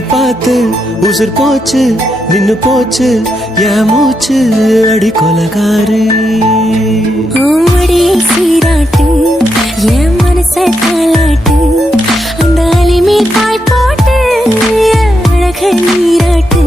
உன்னை பார்த்து உசுர் போச்சு நின்னு போச்சு என் மூச்சு அடி கொலகாரி. ஆமடி சீராட்டு என் மனச தாளாட்டு அந்த அலிமே பாய் போட்டு அழக நீராட்டு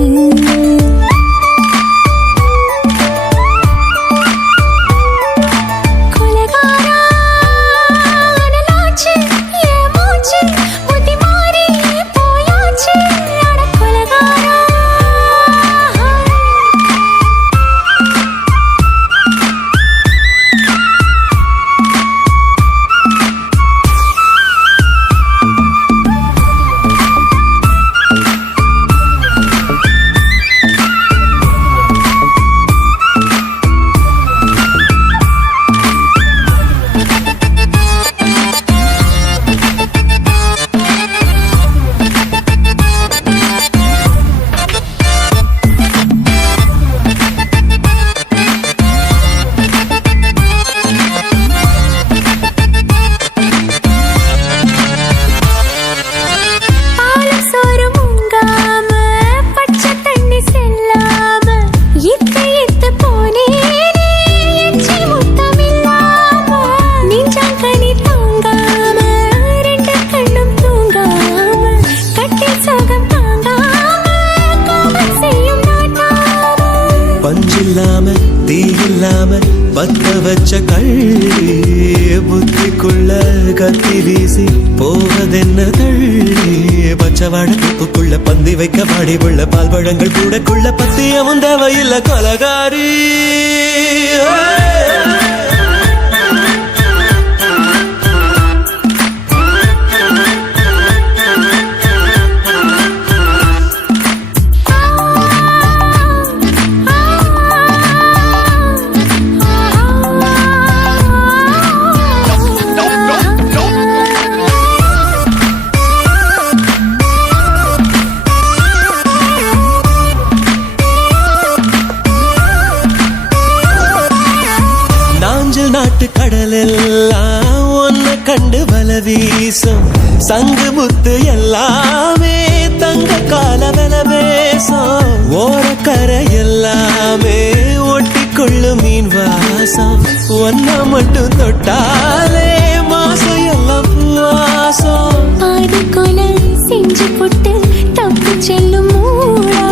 ஒன்ன மட்டும் தொட்டாலே மாசம் எல்லாம் வாசம் பாதி கொலை செஞ்சு போட்டு தப்பு செல்லும் மூடா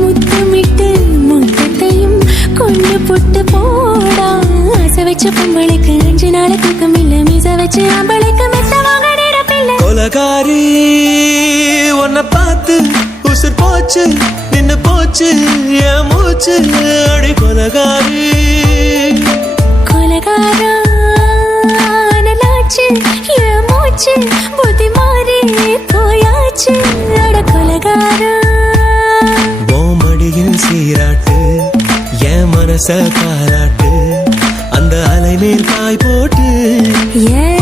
முத்தமிட்டு மொத்தத்தையும் கொண்டு போட்டு போடா. ஆசை வச்ச பொம்பளைக்கு அஞ்சு நாள் தூக்கம் இல்ல மீச வச்சு அம்பளைக்கு மெத்த வாங்க நிரப்பில்லை கொலகாரி உன்னை பார்த்து உசுர் போச்சு நின்னு போச்சு என் மூச்சு. அடி கொலகாரா. பாராட்டு அந்த அலை மேல் காய் போட்டு ஏக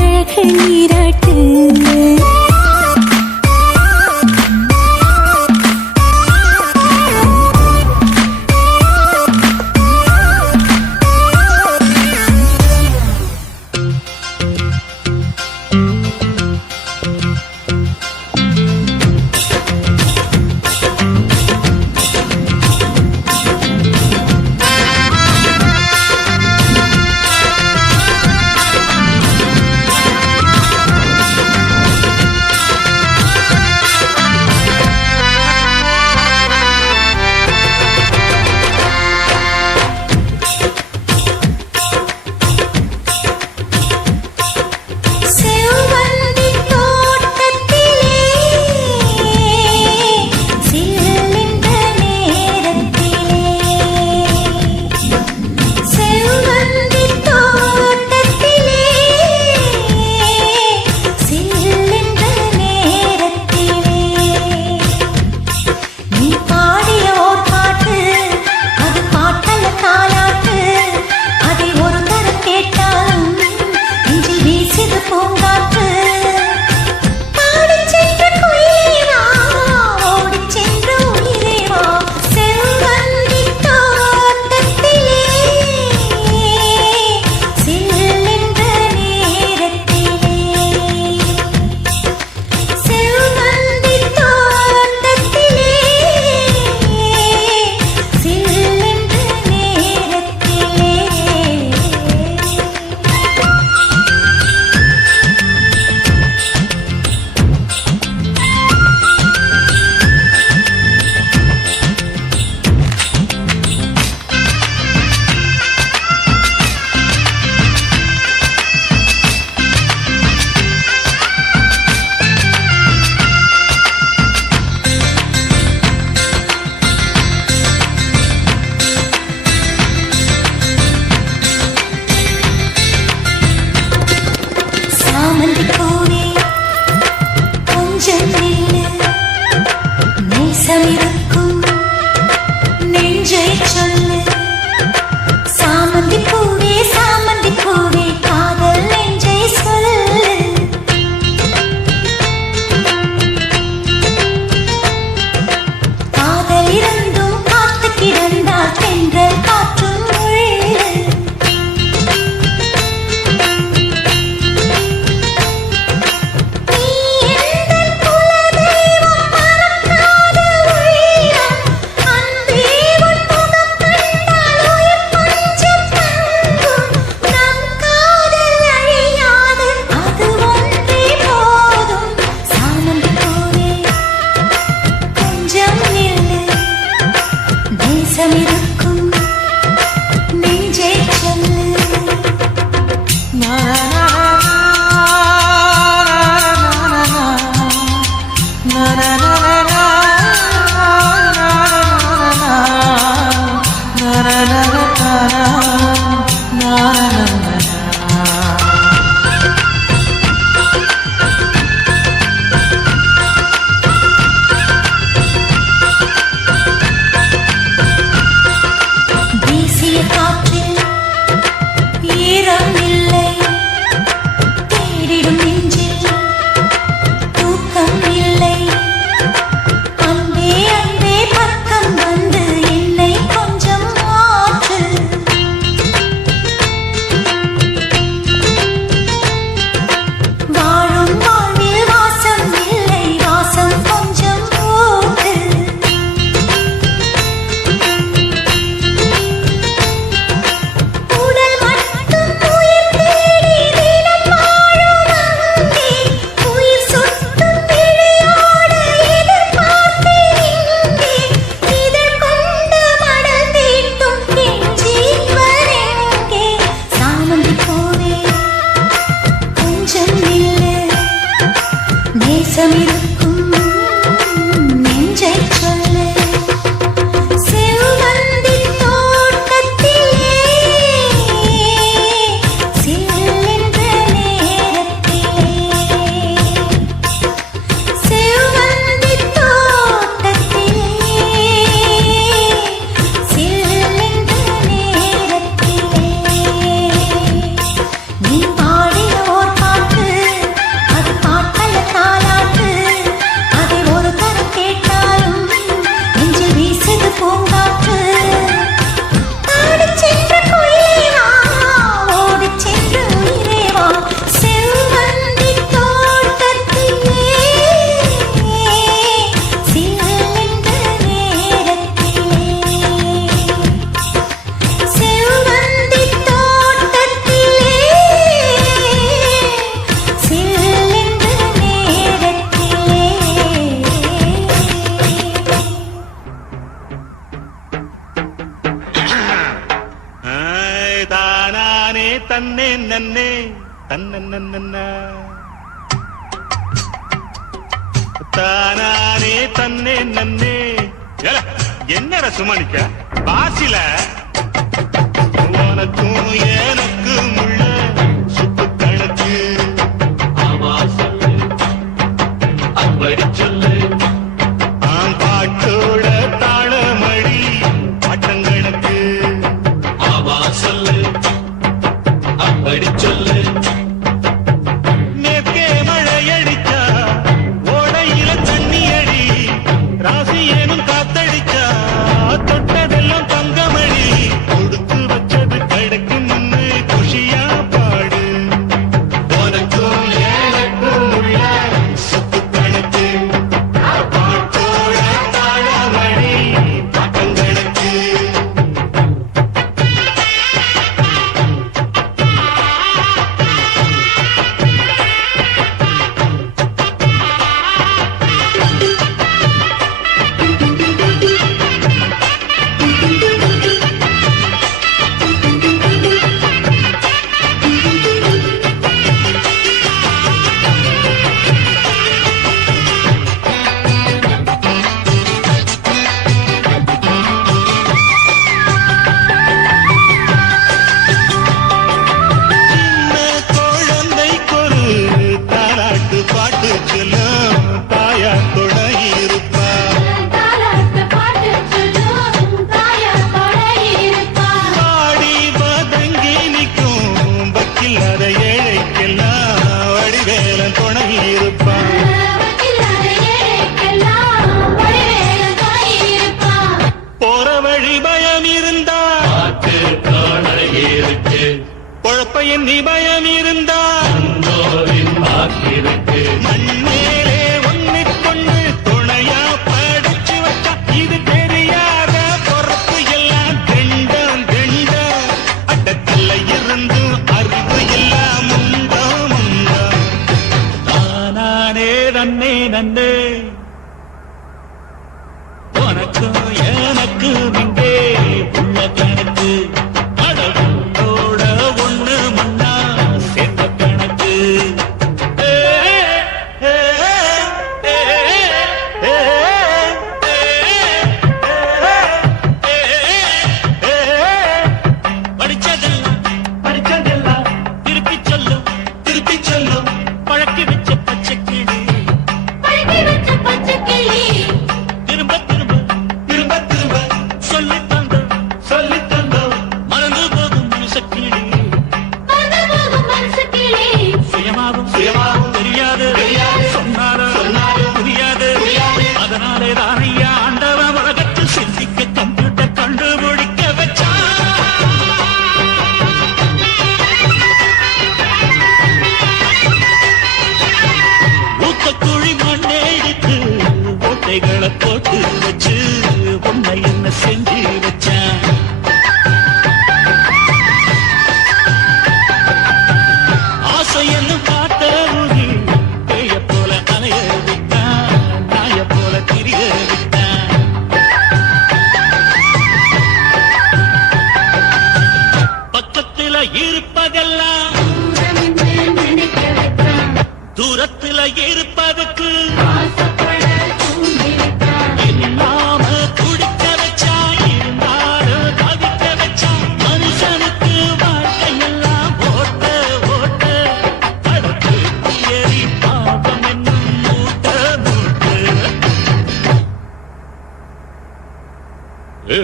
Fight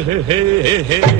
hey, hey, hey, hey.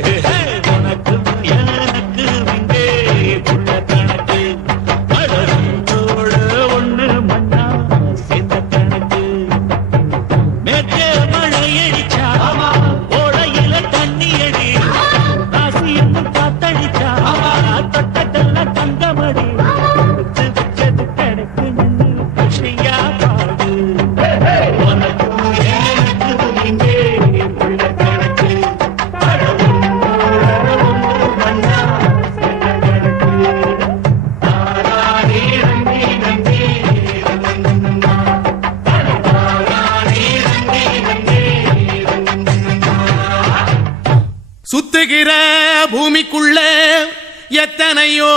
எத்தனையோ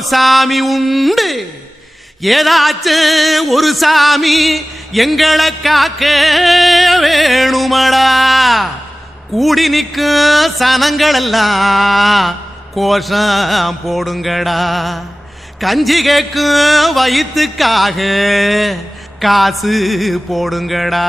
சாமி உண்டு. ஏதாச்சும் ஒரு சாமி எங்களை காக்க வேணுமடா. கூடி நிற்கும் சனங்களெல்லாம் கோஷம் போடுங்கடா. கஞ்சி கேட்கும் வயிற்றுக்காக காசு போடுங்கடா.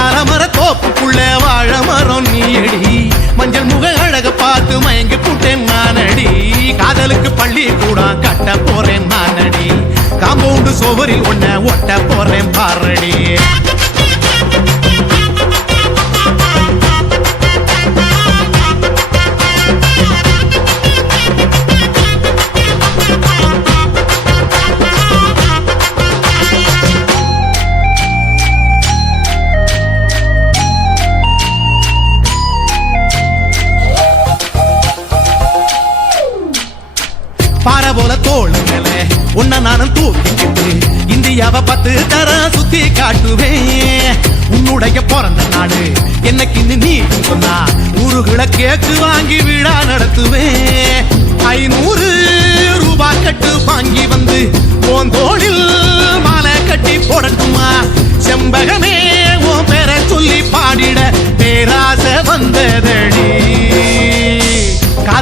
அலமர தோப்புக்குள்ள வாழ மரம் நீயடி மஞ்சள் முக அழக பார்த்து மயங்கி புட்டேன் நானடி காதலுக்கு பள்ளி கூட கட்ட போறேன் நானடி காம்பவுண்டு சுவரில் ஒன்ன ஒட்ட போறேன் பாரடி.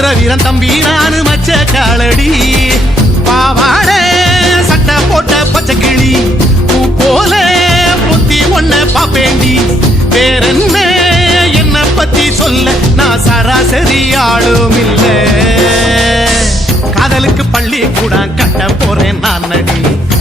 இருப்பேன் வீரன் தம்பி நானு மச்ச காலடி. பாவாட சட்டை போட்ட பச்சை கிளி. பூ போல புத்தி ஒன்ன பாப்பேண்டி. வேறென்ன என்ன பத்தி சொல்ல? நான் சராசரி ஆளும் இல்லை. காதலுக்கு பள்ளி கூட கட்ட போறேன் நான் நடி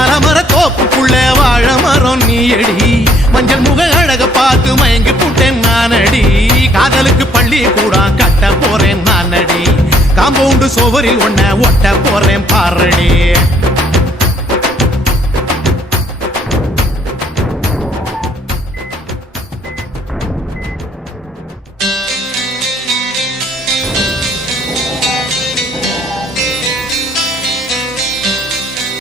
அலமர தோப்புக்குள்ள வாழ மரம் நீயடி. மஞ்சள் முக அழக பார்த்து மயங்கி புட்டேன் நானடி. காதலுக்கு பள்ளி கூடா கட்ட போறேன் நானடி. காம்பவுண்டு சுவரில் ஒன்ன ஒட்ட போறேன் பாரடி.